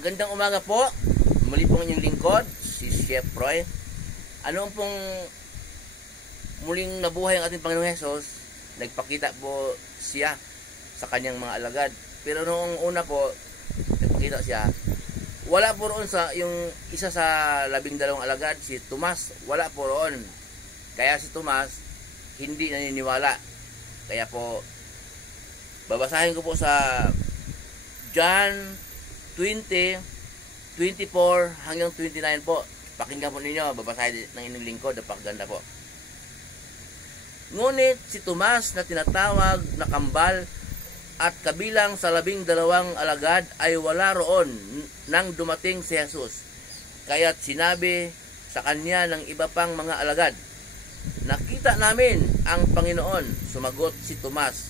Magandang umaga po. Muli pong inyong lingkod, si Chef Roy. Ano pong muling nabuhay ang ating Panginoong Hesus? Nagpakita po siya sa kanyang mga alagad. Pero noong una po, nagpakita siya, wala po roon sa yung isa sa 12 alagad, si Tomas. Wala po roon. Kaya si Tomas hindi naniniwala. Kaya po, babasahin ko po sa John 20:24 hanggang 29 po. Pakinggan po ninyo, babasahin ng inyong lingkod, napakaganda po. Ngunit si Tomas na tinatawag na kambal at kabilang sa 12 alagad ay wala roon nang dumating si Jesus. Kaya't sinabi sa kanya ng iba pang mga alagad, "Nakita namin ang Panginoon." Sumagot si Tomas,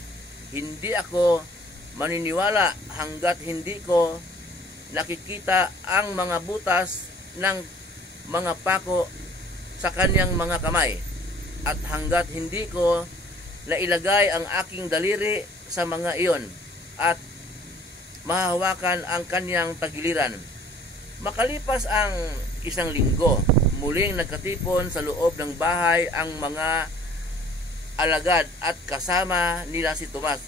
"Hindi ako maniniwala hanggat hindi ko nakikita ang mga butas ng mga pako sa kanyang mga kamay, at hanggat hindi ko nailagay ang aking daliri sa mga iyon at mahahawakan ang kanyang tagiliran." Makalipas ang 1 linggo, muling nagkatipon sa loob ng bahay ang mga alagad at kasama nila si Tomas.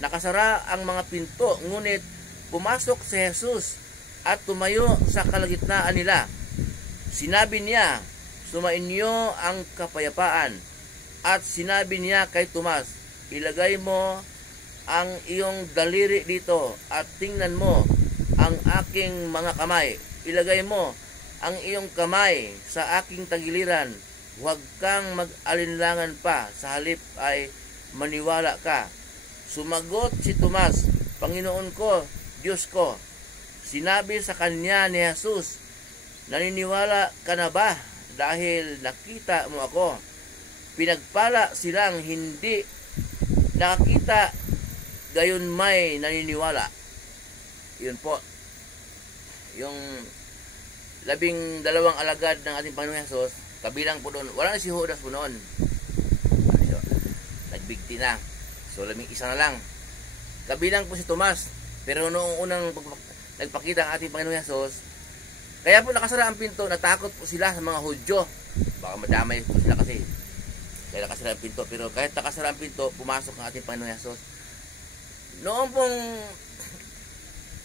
Nakasara ang mga pinto, ngunit pumasok si Jesus at tumayo sa kalagitnaan nila. Sinabi niya, "Sumainyo ang kapayapaan." At sinabi niya kay Tomas, "Ilagay mo ang iyong daliri dito at tingnan mo ang aking mga kamay. Ilagay mo ang iyong kamay sa aking tagiliran. Huwag kang mag-alinlangan pa, sa halip ay maniwala ka." Sumagot si Tomas, "Panginoon ko, Diyos ko." Sinabi sa kanya ni Jesus, "Naniniwala ka na ba dahil nakita mo ako? Pinagpala silang hindi nakakita, gayon may naniniwala." Yun po. Yung 12 alagad ng ating Panginoong Hesus, kabilang po doon, wala na si Judas po noon. Nagbigti na. So, 11 na lang. Kabilang po si Tomas. Pero noong unang nagpakita ang ating Panginoong Hesus, kaya po nakasara ang pinto, natakot po sila sa mga Hudyo. Baka madamay po sila kasi. Kaya nakasara ang pinto. Pero kahit nakasara ang pinto, pumasok ang ating Panginoong Hesus. Noong pong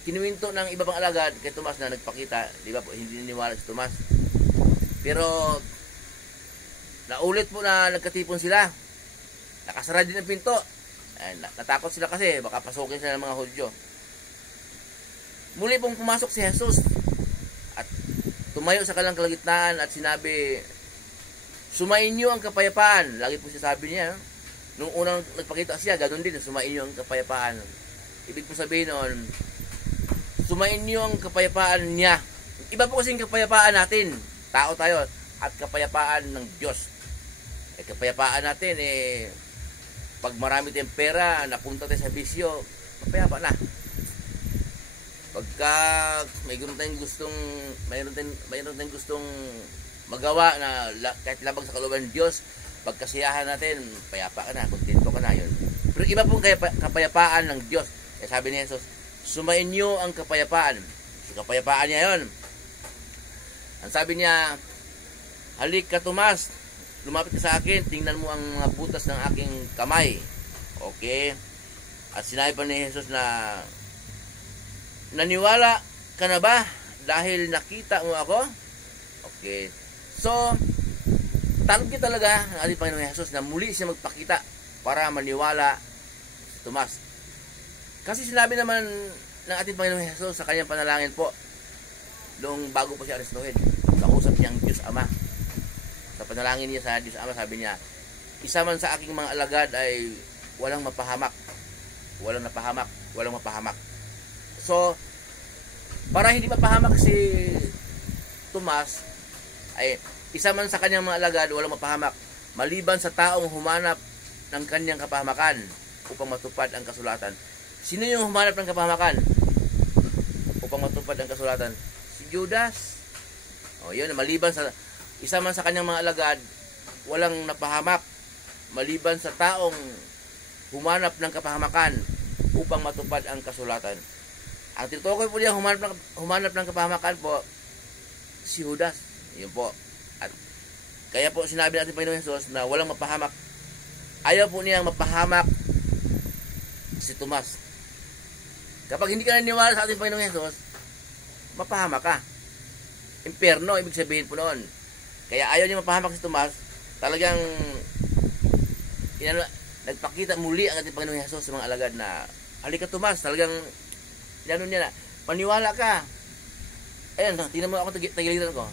kinuwinto ng iba pang alagad kay Tomas na nagpakita, di ba po, hindi niniwala si Tomas. Pero naulit po na nagkatipon sila. Nakasara din ang pinto. Natakot sila kasi baka pasukin sila ng mga Hudyo. Muli pong pumasok si Jesus at tumayo sa kanilang kalagitnaan at sinabi, "Sumainyo ang kapayapaan." Lagi po siya sabi niya. Nung unang nagpakita siya, ganoon din, sumainyo ang kapayapaan. Ibig po sabihin noon, sumainyo ang kapayapaan niya. Iba po kasing kapayapaan natin. Tao tayo at kapayapaan ng Diyos. Kapayapaan natin pag marami tayong pera, napunta tayo sa bisyo, kapayapa na. Pagka mayroon tayong gustong magawa na kahit labag sa kalooban ng Diyos, pagkasiyahan natin, payapa ka na, kontento ka na, yun. Pero iba pong kapayapaan ng Diyos. Kaya sabi ni Jesus, "Sumainyo ang kapayapaan." So, kapayapaan niya yun. Ang sabi niya, "Halik ka, Tomas, lumapit ka sa akin, tingnan mo ang mga butas ng aking kamay." Okay? At sinabi pa ni Jesus na, "Naniwala ka na ba dahil nakita mo ako?" Okay. So, target talaga ng ating Panginoong Hesus na muli siya magpakita para maniwala si Tomas. Kasi sinabi naman ng ating Panginoong Hesus sa kanyang panalangin po, noong bago po siya arestuhin, kausap niya ang Diyos Ama. Sa panalangin niya sa Diyos Ama, sabi niya, "Isa man sa aking mga alagad ay walang mapahamak. Walang napahamak. Walang mapahamak." So, para hindi mapahamak si Tomas, ay isa man sa kanyang mga alagad, walang mapahamak, maliban sa taong humanap ng kanyang kapahamakan upang matupad ang kasulatan. Sino yung humanap ng kapahamakan upang matupad ang kasulatan? Si Judas. O yun, maliban sa isa man sa kanyang mga alagad, walang napahamak, maliban sa taong humanap ng kapahamakan upang matupad ang kasulatan. Ang tinutukoy po niya humanap ng kapahamakan po, si Judas. Yun po. At kaya po sinabi natin Panginoon Jesus na walang mapahamak. Ayaw po niyang mapahamak si Tomas. Kapag hindi ka naniniwala sa ating Panginoon Jesus, mapahamak ka. Imperno, ibig sabihin po noon. Kaya ayaw niya mapahamak si Tomas. Talagang nagpakita muli ang ating Panginoon Jesus sa mga alagad na, halika Tomas, talagang niya na, paniwala ka. Ayan, tingnan mo ako tagiliran ko.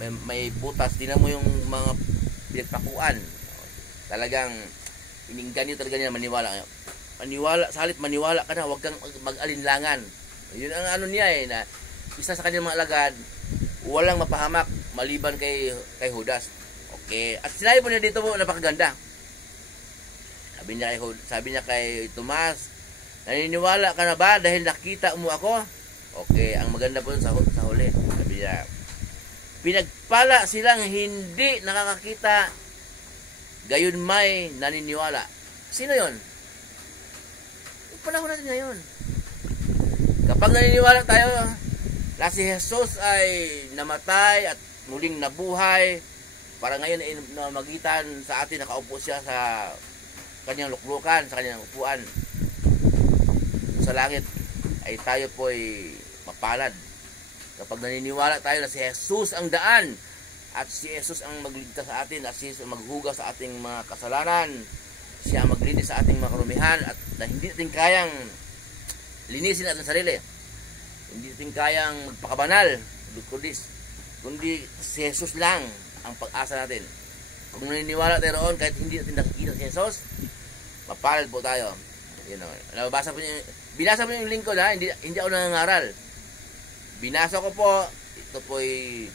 May butas, tingnan mo yung mga pinagpakuan. Talagang ininggan niyo talaga niya maniwala. Maniwala, salit maniwala ka na, huwag kang mag-alinlangan. Yun ang ano niya na isa sa kanyang mga alagad, walang mapahamak maliban kay Judas. Okay, at sinabi po niya dito po, napakaganda. Sabi niya kay Tomas, naniniwala ka na ba dahil nakita mo ako? Okay, ang maganda po sa huli. Sabi niya, pinagpala silang hindi nakakakita, gayon may naniniwala. Sino yon? Yung panahon natin ngayon. Kapag naniniwala tayo na si Jesus ay namatay at muling nabuhay, para ngayon ay namagitan sa atin, nakaupo siya sa kanyang luklukan, sa kanyang upuan sa langit, ay tayo po ay mapalad. Kapag naniniwala tayo na si Jesus ang daan, at si Jesus ang magligtas sa atin, at si Jesus ang maghugas sa ating mga kasalanan, siya ang maglinis sa ating mga karumihan, at na hindi natin kayang linisin natin sarili, hindi natin kayang magpakabanal, kundi si Jesus lang ang pag-asa natin. Kung naniniwala tayo roon, kahit hindi natin nakikita si Jesus, mapalad po tayo. Binasa po yung lingkod, ha? Hindi ako nangangaral. Binasa ko po, ito po ay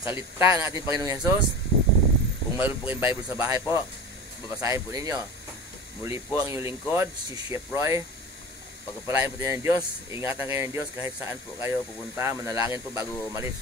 salita ng ating Panginoong Jesus. Kung mayroon po kayong Bible sa bahay po, babasahin po ninyo. Muli po ang inyong lingkod, si Chef Roy. Pagpapalain po tayo ng Diyos, ingatan kayo ng Diyos kahit saan po kayo pupunta, manalangin po bago umalis.